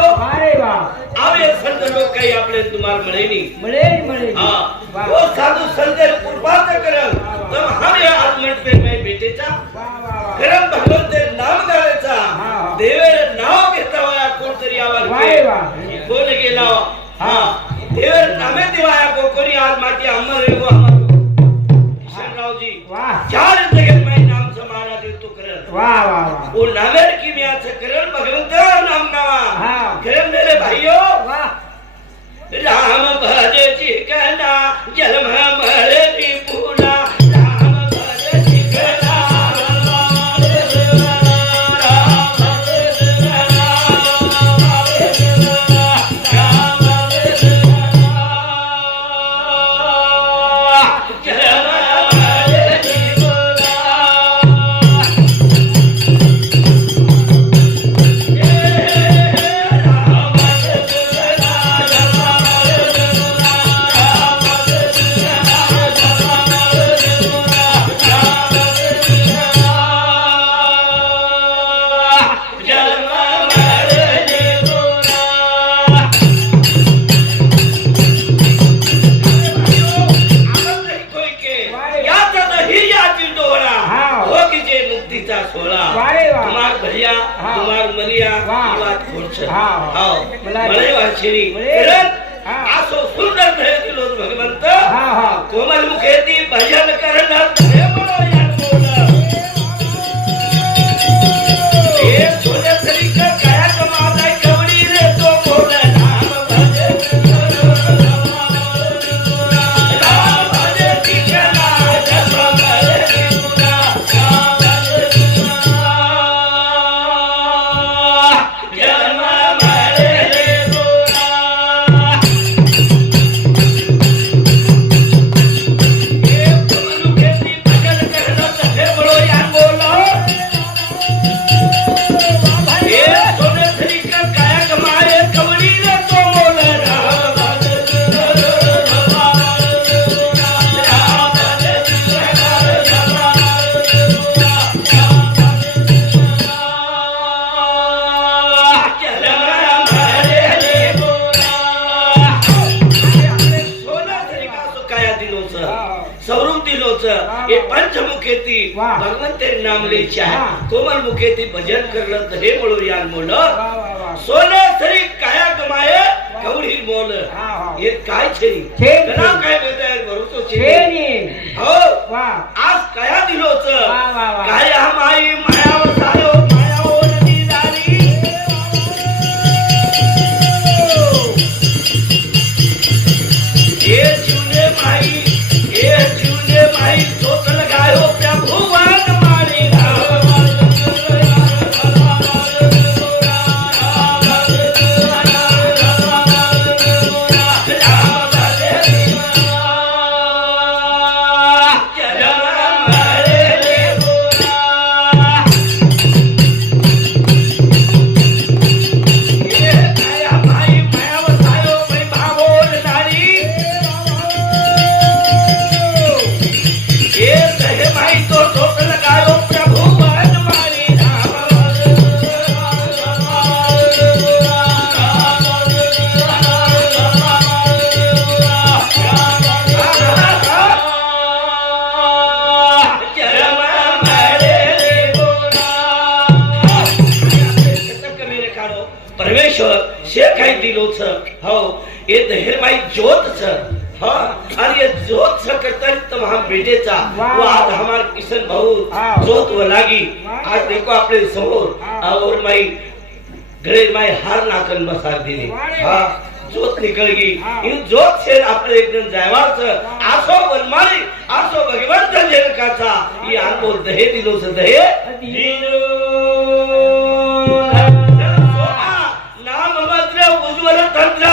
કરો વારે વાહ આવે સંત લોક કઈ આપણે તમાર મળે ની મળે મળે હા ઓ સાધુ સંત કૃપા કરે તમ હવે આત્મન પે મે બેટેચા વાહ વાહ Yeah, let મળે की भगवंते नामलेच्या कोमल मुखे ते भजन करलं तर हे म्हणून या मोल सोन तरी काया कमाय कवडी मोल. हे काय छेरी नाव काय मिळतंय भरोसो छेरी हो. आज काया दिलोच? काय माई हे दहेरमाई ज्योत छ हा ये ज्योत छ करता तो हम बेटेचा वाह. वो आज हमार किशन भाऊ. ज्योत वो लागी. आज देखो आपले समोर. और माई गळे माई हार नाकन बसार दिली. हा ज्योत निकल गई हाँ. इन ज्योत से आपले एकदम जायवार छ आसो वनमाली आसो भगवंत जनकाचा ही अनमोल दहे दिलो छ दहे नाम मंत्र उज्ज्वल तंत्र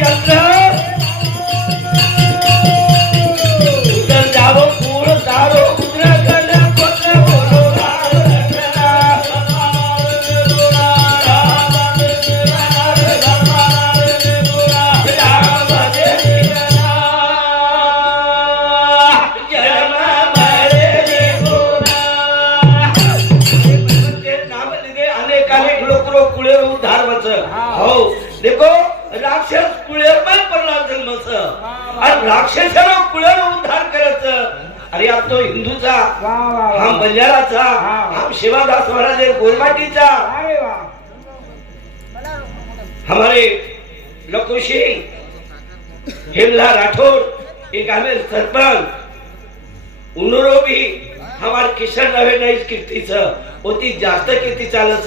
அல்லாத अरे अब तो हिंदूचा हा बंजाराचा हाँ। हा शिवादास महाराज गोरमाटीचा हमारे लकुशी हेमला राठौर एक आमेर सरपंच. उनुरो भी हमार किशन नव्हे नाही कीर्तीचं होती जास्त कीर्ती चालच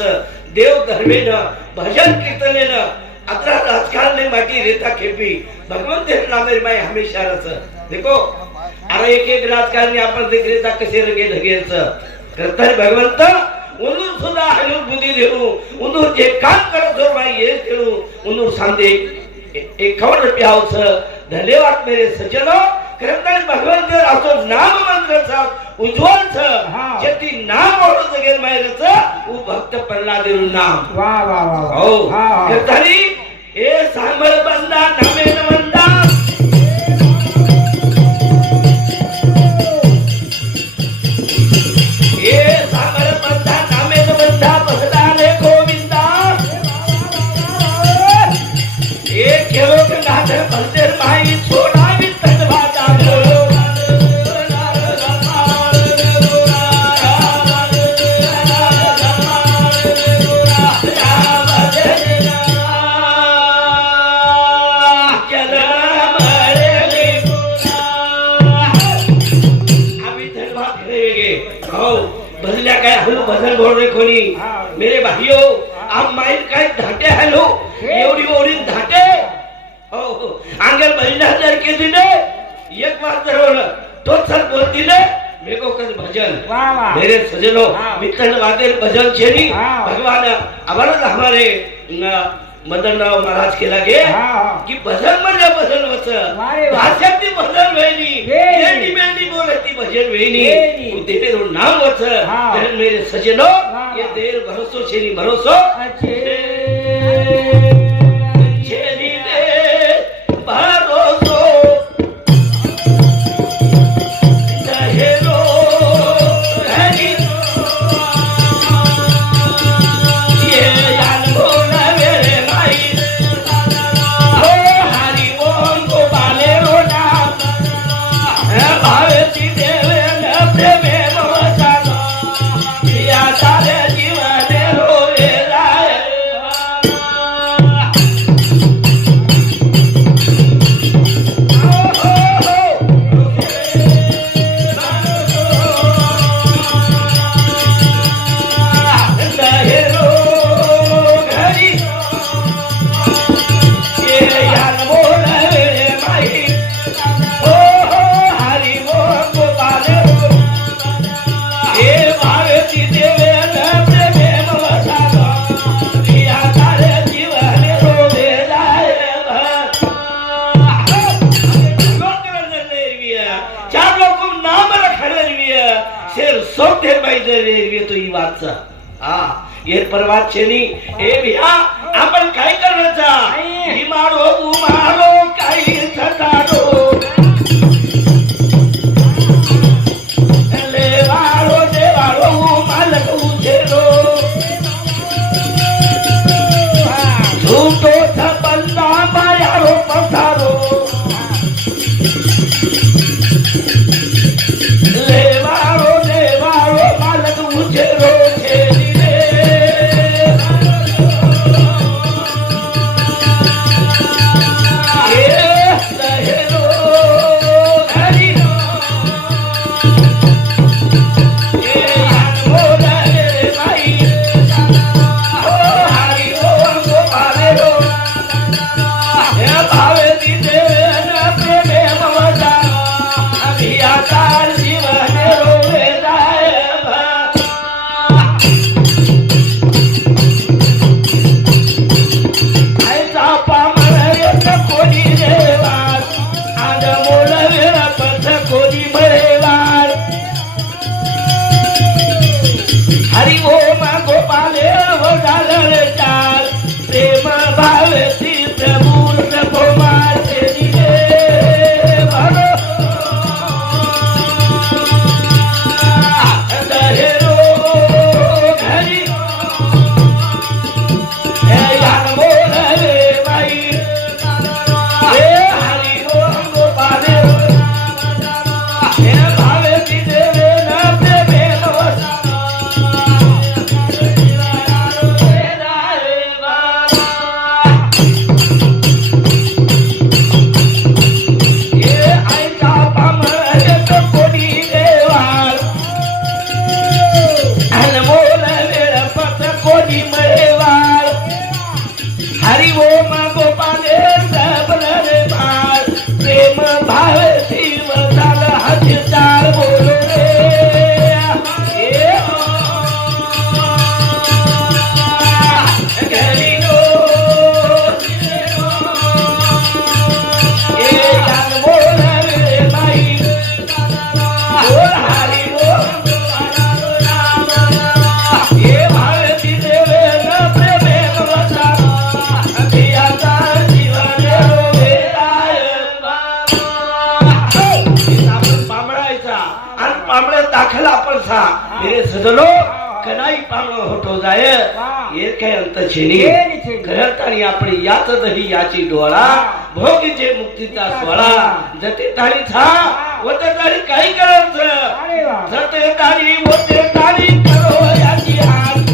देव धर्मेनं भजन कीर्तनेनं अत्रा राजकारणे माटी रेता खेपी. भगवंत नामेर माय हमेशा रच देखो अरे एक एक राजकारणी आपण देख रेता कसे रंगे ढगेच करताय भगवंत? सुद्धा हलूर बुद्धी देऊ. उंदूर जे काम करत हो माई ये खेळू सांदे एक खबर धन्यवाद मेरे करताय भगवंत असो नाम मंत्र उज्ज्वल छ हा. जेती नाम ओढू जगेल मायरच. उ भक्त प्रल्हाद नाम. वा वा वा. हो. हा हा करतानी ए सांबर बंदा नामे बोल रे कोणी? मेरे भाइयों आप माइल काय धाटे हॅलो एवढी एवढी धाटे हो हो। अंगल भजना जर के दिले एक बार जर तो सर बोल दिले मेरे को भजन। मेरे सजनो हाँ। मित्र वादे भजन छेनी। हाँ। भगवान अमरत हमारे न, मदन राव महाराज केला गे हा हा की भजन म्हणजे भजन वच वा. भाषातली भजन वेणी. वेणी वेणी बोलती भजन वेणी. तेरे नाम वच हाँ. तेरे मेरे सजनो. ये देर भरोसो छेनी भरोसो अच्छे हा ये परवात छेनी ए भिया आपण काय करायचा? काय? ही छेनी खरं आणि आपण याच दही याची डोळा भोगीचे मुक्तीचा सोळा जते तारी था वत तारी काही करायचं अरे वा. जते तारी वते तारी करो याची हात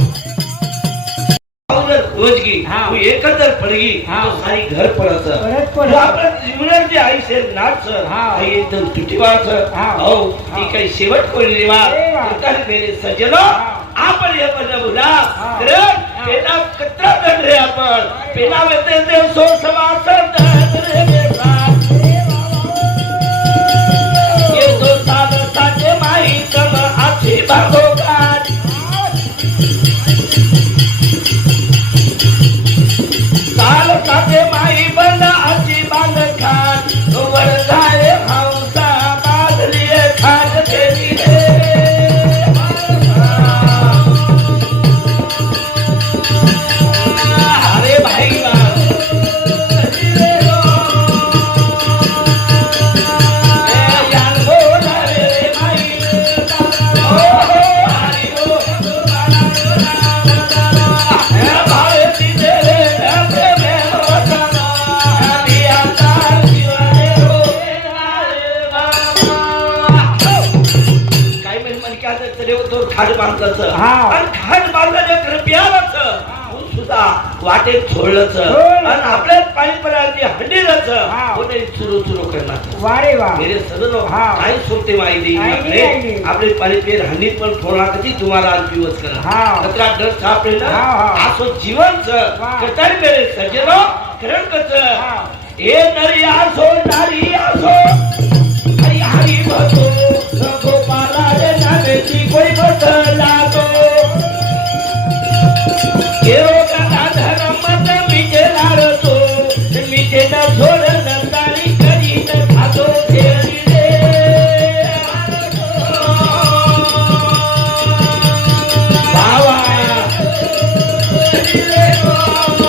जर खोजगी हा. तू एकत्र पडगी. हा. तो सारी घर पडत जीवनात जे आयुष्य नाच. हा. एकदम हा. ती काही शेवट कोणी रेवा मेरे हा. आपण हे पण बोला हा. खरं पेना कत्रा दंड रे आपण पेना वेते देव सो हा. आणि बांधलं सुद्धा वाटेत सोडलंच सोडलं. आणि आपल्याच हंडीलच हा. कोणी सुरू सुरू करणार वारे वा मेरे सदनो. काय सोडते माहिती आपले पाणी पेर हंडीत पण थोडा कधी तुम्हाला दिवस करा. कचरा डर सापडे ना. असो जीवन वा. कतारी मेरे सज्जनो करण कच हा. नरी असो नारी असो हरी हरी गोपाला रे नामेची कोणी बसला हे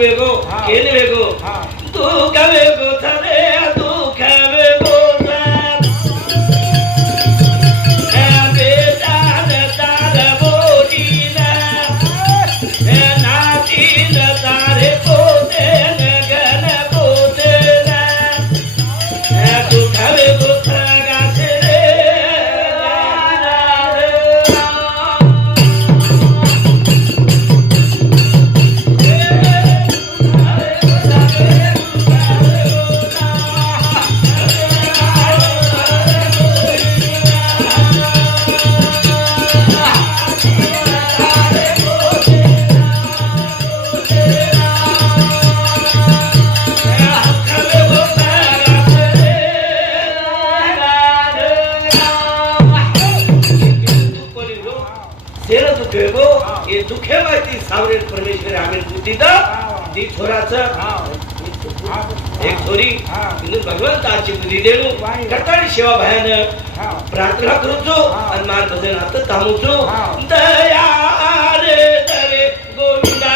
असो दुःख वेगो. हा. ಸೇರ ದುಃಖವೋ ಈ ದುಃಖವಾಯ್ತಿ ಸಾವಿರ ಪರಮೇಶ್ವರಿ ಆಮೇಲೆ ಕೂತಿದ್ದ ದಿ ಥೋರಾಚ एक थोरी भगवंताची बुद्धी देऊ करताळी शिवा भयान प्रार्थना करूचो आणि मार्ग भजन आता थांबूचो दया रे गोविंदा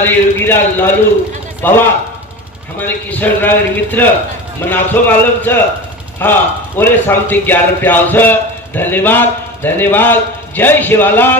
हमारे योगीराज लालू बाबा हमारे किशन राय मित्र मनाथो मालम छ। हाँ बोले समथिंग ग्यारह प्याल धन्यवाद धन्यवाद। जय शिवाला